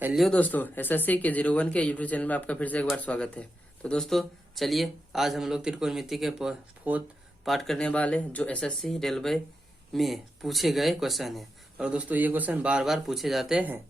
Hello दोस्तों, SSC के 01 के यूट्यूब चैनल में आपका फिर से एक बार स्वागत है। तो दोस्तों चलिए, आज हम लोग त्रिकोणमिति के फोर्थ पार्ट करने वाले, जो एसएससी रेलवे में पूछे गए क्वेश्चन है। और दोस्तों ये क्वेश्चन बार बार पूछे जाते हैं।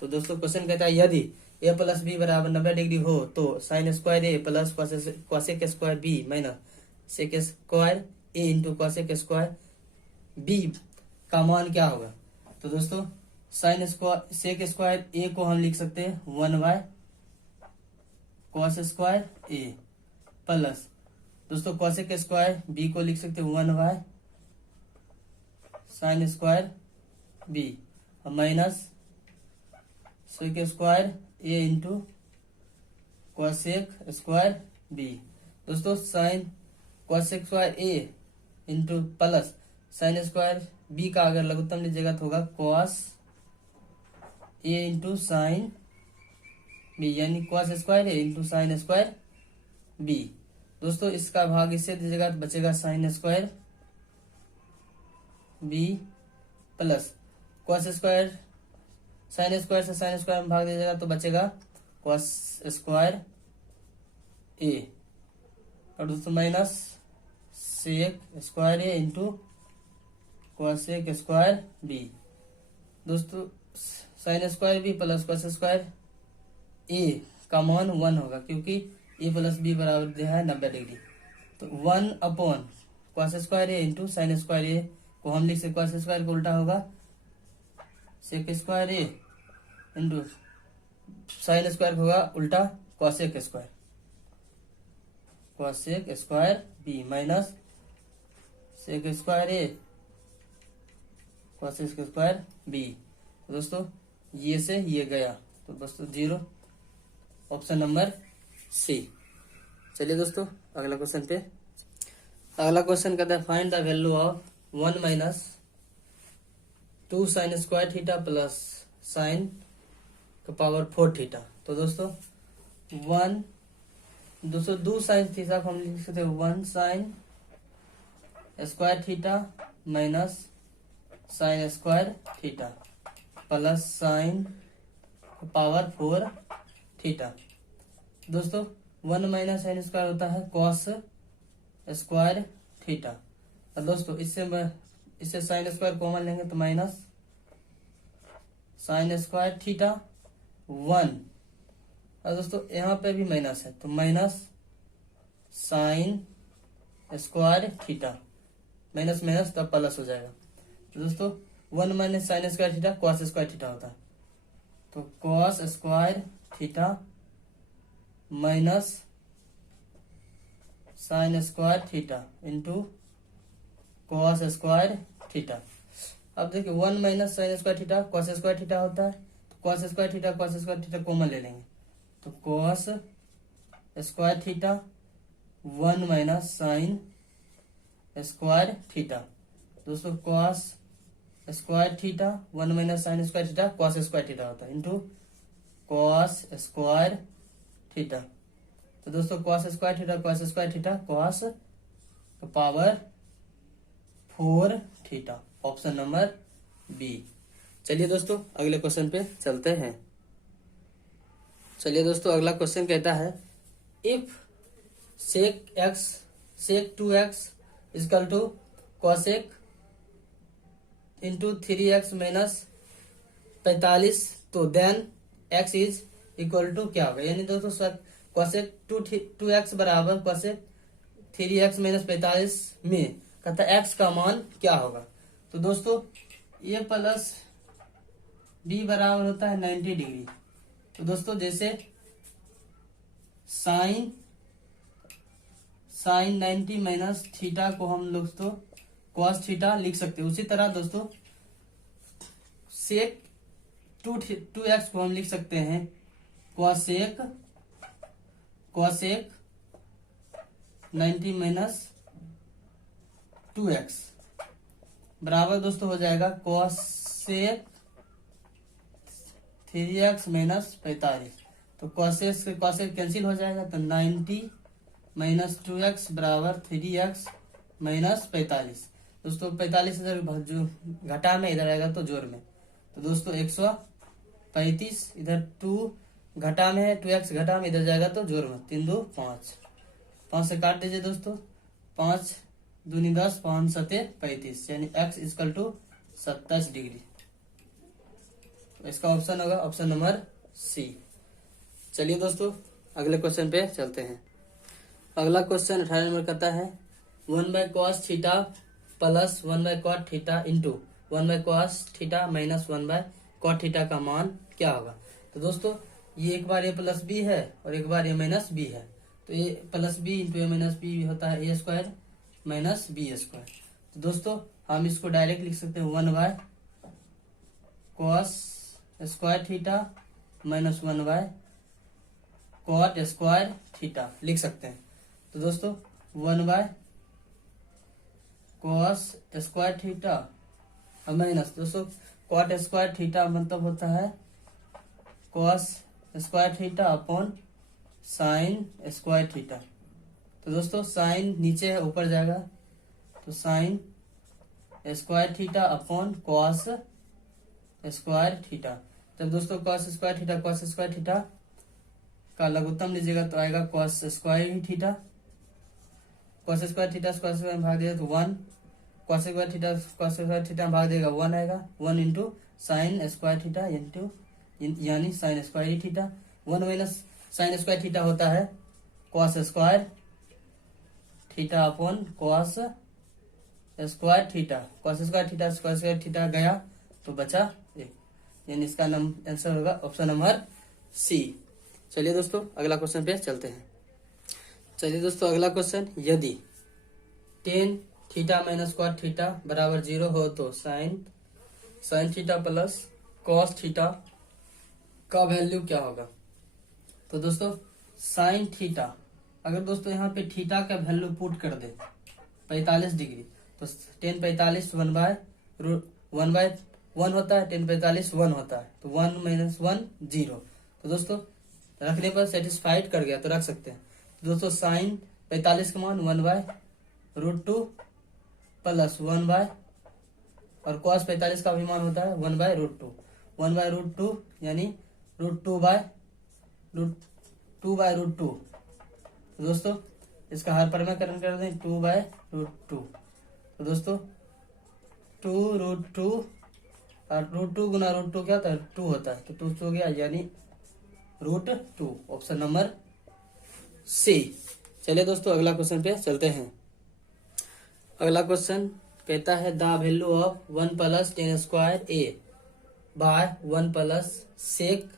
तो दोस्तों क्वेश्चन कहता है, यदि a प्लस बी बराबर 90 डिग्री हो तो sine square A plus cosec square B minus sec square A into cosec square B का मान क्या होगा। तो दोस्तों sine square sec square A को हम लिख सकते हैं 1/, कॉस स्क्वायर ए प्लस दोस्तों कॉसेक स्क्वायर बी को लिख सकते हैं 1/, sine square B minus sec square A into cosec square B. दोस्तों sine cosec square A into plus sine square B का अगर लघुत्तम लीजिएगा तो होगा cos A into sine B, यानी cos square A into sine square B. दोस्तों इसका भाग इससे दीजिएगा तो बचेगा sine square B plus cos square, sine square से साइन स्क्वायर में भाग दीजिएगा तो बचेगा कॉस स्क्वायर ए, और दोस्तों minus sec square A into cosec square B. दोस्तों sine square B plus cos square A का मान 1 होगा, क्योंकि ए प्लस बी बराबर दिया है 90 डिग्री। तो 1/, cos square A into sine square A को हम लिख सकते, कॉस स्क्वायर को उल्टा होगा sec square A into sine square होगा उल्टा cosec square B minus sec square A cosec square B. दोस्तों ये से ये गया तो दोस्तों 0, ऑप्शन नंबर सी। चलिए दोस्तों अगला क्वेश्चन पे। अगला क्वेश्चन कहता है, find the value of 1 minus 2 sign square theta plus sign का पावर 4 थीटा। तो दोस्तों 2 साइन थीटा को हम लिख सकते हैं 1 sine square theta minus sine square theta plus sine power 4 theta. दोस्तों 1 माइनस साइन स्क्वायर होता है कॉस स्क्वायर थीटा, और दोस्तों इससे साइन स्क्वायर कॉमन लेंगे तो माइनस साइन स्क्वायर थीटा 1, और दोस्तों यहाँ पे भी माइनस है तो minus sine square theta, minus minus तब प्लस हो जाएगा। तो दोस्तों 1 minus sine square theta cos square theta होता है, तो cos square theta minus sine square theta into cos square theta. अब देखिए 1 minus sine square theta cos square theta होता है, तो कॉस स्क्वायर थीटा कॉमन ले लेंगे तो cos square theta 1 minus sine square theta. दोस्तों cos square theta 1 minus sine square theta cos square theta होता है इंटू कॉस स्क्वायर थीटा। तो दोस्तों cos square theta cos power 4 theta, option number B. चलिए दोस्तों अगले क्वेश्चन पे चलते हैं। चलिए दोस्तों अगला क्वेश्चन कहता है, if sec 2x equal to cosec into 3x minus 45, तो then x is equal to क्या होगा। यानी दोस्तों कॉसेक 2x बराबर कॉसेक 3x माइनस 45 में कहता है x का मान क्या होगा। तो दोस्तों a प्लस b बराबर होता है 90 डिग्री। तो दोस्तों जैसे साइन 90 माइनस थीटा को हम लोग तो कॉस थीटा लिख सकते हैं, उसी तरह दोस्तों सेक 2x को हम लिख सकते हैं कॉसेक 90 माइनस 2x बराबर दोस्तों हो जाएगा कॉसेक 3x माइनस 45। तो कॉसेक कैंसिल हो जाएगा, तो 90 माइनस 2x बराबर 3x माइनस 45। दोस्तों 45 इधर जो घटा में इधर आएगा तो जोड़ में, तो दोस्तों 35, इधर 2 घटा में है, 2x घटा में, इधर जाएगा तो जोड़ में, 3 2 5, 5 से काट दीजिए दोस्तों, 5 दूनी 10, 5 सते 35, यानी x इक्वल टू 27 डिग्री। तो इसका ऑप्शन होगा ऑप्शन नंबर सी। चलिए दोस्तों अगले क्वेश्चन पे चलते हैं। अगला क्वेश्चन 18 नंबर कहता है 1/cos theta plus 1/cot theta into 1/cos theta minus 1/cot theta का मान क्या होगा। तो दोस्तों ये एक बार ए प्लस बी है और एक बार ए माइनस बी है, तो ए प्लस बी इंटू ए माइनस बी होता है ए स्क्वायर माइनस बी स्क्वायर। तो दोस्तों हम इसको डायरेक्ट लिख सकते हैं 1/cos square theta minus 1/cot square theta लिख सकते हैं। तो दोस्तों 1/cos स्क्वायर थीटा माइनस दोस्तों cot स्क्वायर थीटा मतलब होता है cos square theta upon sine square theta. तो दोस्तों साइन नीचे है ऊपर जाएगा, तो sine square theta upon cos square theta. जब दोस्तों cos square theta cos square theta का लघुत्तम लीजिएगा तो आएगा cos square theta, cos square theta square square में भाग देगा तो 1, cos square theta cos square theta में भाग देगा 1 आएगा, 1 into sine square theta into यानी sine square theta. 1 minus sine square theta होता है cos square theta upon cos square theta, cos square theta square square theta गया तो बचा 1, यानी इसका आंसर होगा ऑप्शन नंबर सी। चलिए दोस्तों अगला क्वेश्चन पे चलते हैं। चलिए दोस्तों अगला क्वेश्चन, यदि tan theta minus cot theta बराबर 0 हो तो sine theta plus cos theta का वैल्यू क्या होगा। तो दोस्तों साइन थीटा, अगर दोस्तों यहाँ पे थीटा का वैल्यू पुट कर दे 45 डिग्री, तो tan 45 1/1 होता है, tan 45 1 होता है, तो 1 माइनस 1 0। तो दोस्तों रखने पर सेटिस्फाइड कर गया तो रख सकते हैं। तो दोस्तों साइन 45 का मान 1/√2 प्लस 1 और cos 45 का भी मान होता है 1/√2, 1/√2 यानी √2/√2। तो दोस्तों इसका हर परिमाकरण कर दें 2/√2। तो दोस्तों 2√2 और √2 गुना √2 क्या होता है 2 होता है, तो 2 हो गया यानी √2, ऑप्शन नंबर सी। चलिए दोस्तों अगला क्वेश्चन पे चलते हैं। अगला क्वेश्चन कहता है the value of 1 plus tan square A by 1 plus sec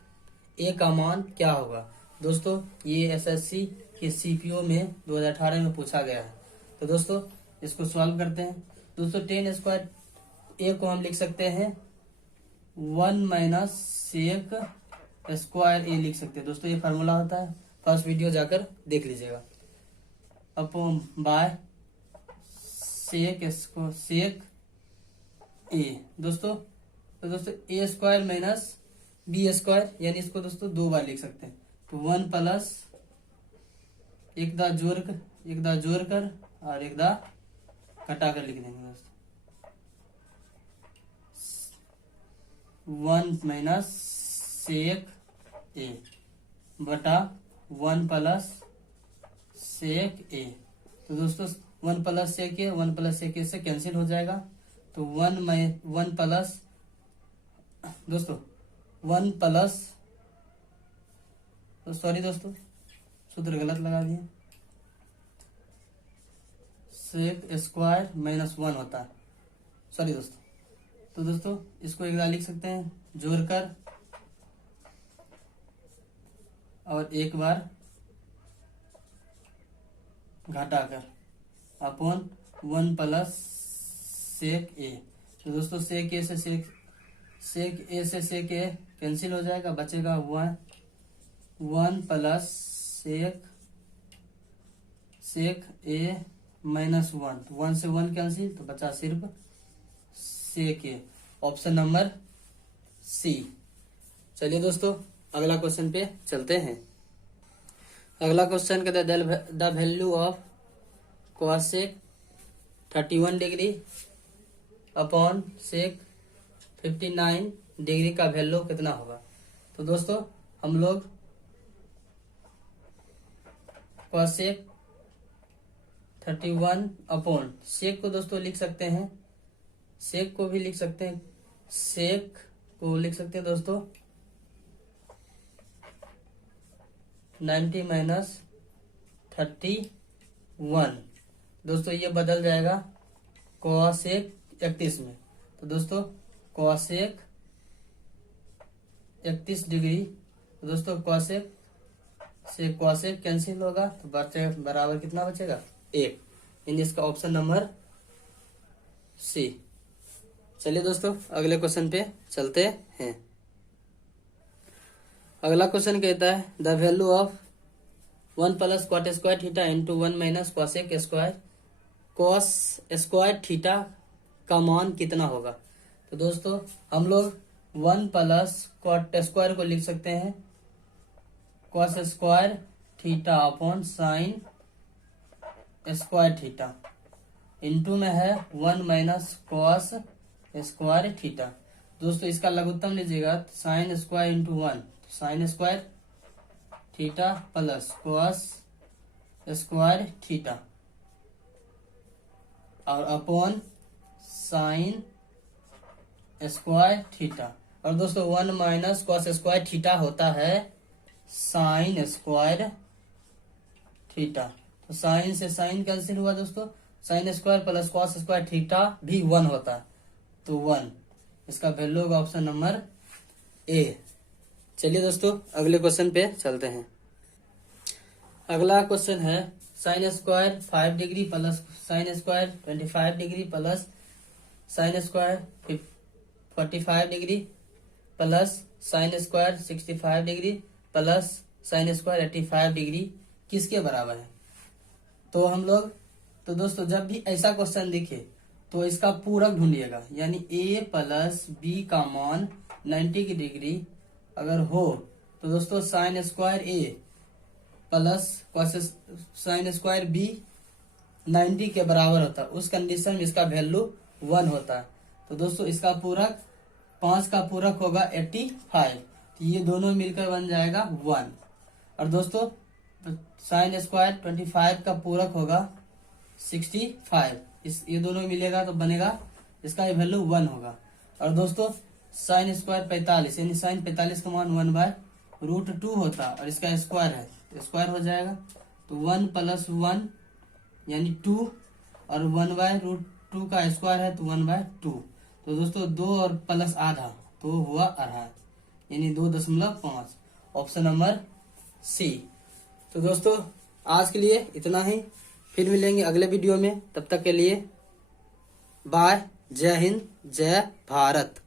A का मान क्या होगा। दोस्तों ये एसएससी के सीपीओ में 2018 में पूछा गया है। तो दोस्तों इसको सॉल्व करते हैं। दोस्तों tan स्क्वायर ए को हम लिख सकते हैं 1 माइनस सेक स्क्वायर ए लिख सकते हैं। दोस्तों ये फार्मूला होता है, फर्स्ट वीडियो जाकर देख लीजिएगा, अपॉन बाय सेक ए। दोस्तों तो दोस्तों ए स्क्वायर माइनस बी स्क्वायर, यानी इसको दोस्तों 2 बार लिख सकते हैं। तो 1 प्लस एक दा जोड़ कर और एक दा घटा कर लिख देंगे दोस्तों, 1 माइनस सेक ए बटा 1 प्लस सेक ए। तो दोस्तों 1 प्लस सेक ए 1 प्लस सेक ए से कैंसिल हो जाएगा, तो 1 प्लस दोस्तों 1 प्लस, सॉरी दोस्तों सूत्र गलत लगा दिए, सेक स्क्वायर माइनस 1 होता है, सॉरी दोस्तों। तो दोस्तों इसको एक बार लिख सकते हैं जोड़कर और एक बार घटाकर अपॉन 1 प्लस सेक ए। तो दोस्तों सेक ए से सेक ए कैंसिल हो जाएगा, बचेगा 1 प्लस सेक ए माइनस 1 से 1 कैंसिल, तो बचा सिर्फ सेक ए, ऑप्शन नंबर सी। चलिए दोस्तों अगला क्वेश्चन पे चलते हैं। अगला क्वेश्चन कहता है the value of cosec 31 degree upon sec 59 degree का वैल्यू कितना होगा। तो दोस्तों हम लोग कॉसेक 31 अपॉन सेक को दोस्तों लिख सकते हैं, सेक को भी लिख सकते हैं, सेक को लिख सकते हैं दोस्तों 90 माइनस 31। दोस्तों ये बदल जाएगा कॉसेक 31 में। तो दोस्तों कॉसेक 31 डिग्री, तो दोस्तों कॉसेक से कॉसेक कैंसिल होगा तो बराबर कितना बचेगा 1। इन इसका ऑप्शन नंबर सी। चलिए दोस्तों अगले क्वेश्चन पे चलते हैं। अगला क्वेश्चन कहता है the value of 1 plus cot square theta into 1 minus cosec square cos square theta का मान कितना होगा। तो दोस्तों हम लोग 1 प्लस कॉट स्क्वायर को लिख सकते हैं cos square theta upon sine square theta, into में है 1 माइनस कॉस स्क्वायर थीटा। दोस्तों इसका लघुत्तम लीजिएगा sine square into 1, sine square theta plus cos square theta और अपॉन साइन स्क्वायर थीटा। और दोस्तों 1 माइनस कॉस स्क्वायर थीटा होता है साइन स्क्वायर थीटा। तो साइन से साइन कैंसिल हुआ दोस्तों, sine square plus cos square theta भी 1 होता है, तो 1 इसका वैल्यू होगा ऑप्शन नंबर ए। चलिए दोस्तों अगले क्वेश्चन पे चलते हैं। अगला क्वेश्चन है sine square 5 degree plus sine square 25 degree plus sine square 45 degree plus sine square 65 degree plus sine square 85 degree किसके बराबर है। तो हम लोग तो दोस्तों जब भी ऐसा क्वेश्चन दिखे तो इसका पूरक ढूंढिएगा, यानी a प्लस बी का मान 90 डिग्री अगर हो तो दोस्तों sine square a plus sine square b 90 के बराबर होता है, उस कंडीशन में इसका वैल्यू 1 होता है। तो दोस्तों इसका पूरक 5 का पूरक होगा 85, तो ये दोनों मिलकर बन जाएगा 1। और दोस्तों साइन स्क्वायर 25 का पूरक होगा 65, ये दोनों मिलेगा तो बनेगा इसका वैल्यू 1 होगा। और दोस्तों साइन स्क्वायर 45 यानी साइन 45 का मान 1/√2 होता है और इसका स्क्वायर है तो स्क्वायर हो जाएगा, तो 1 प्लस 1 यानी 2 और 1/√2 का स्क्वायर है तो 1/2। तो दोस्तों 2 और प्लस आधा तो हुआ आधा यानी 2.5, ऑप्शन नंबर सी। तो दोस्तों आज के लिए इतना ही, फिर मिलेंगे अगले वीडियो में, तब तक के लिए बाय, जय हिंद, जय भारत।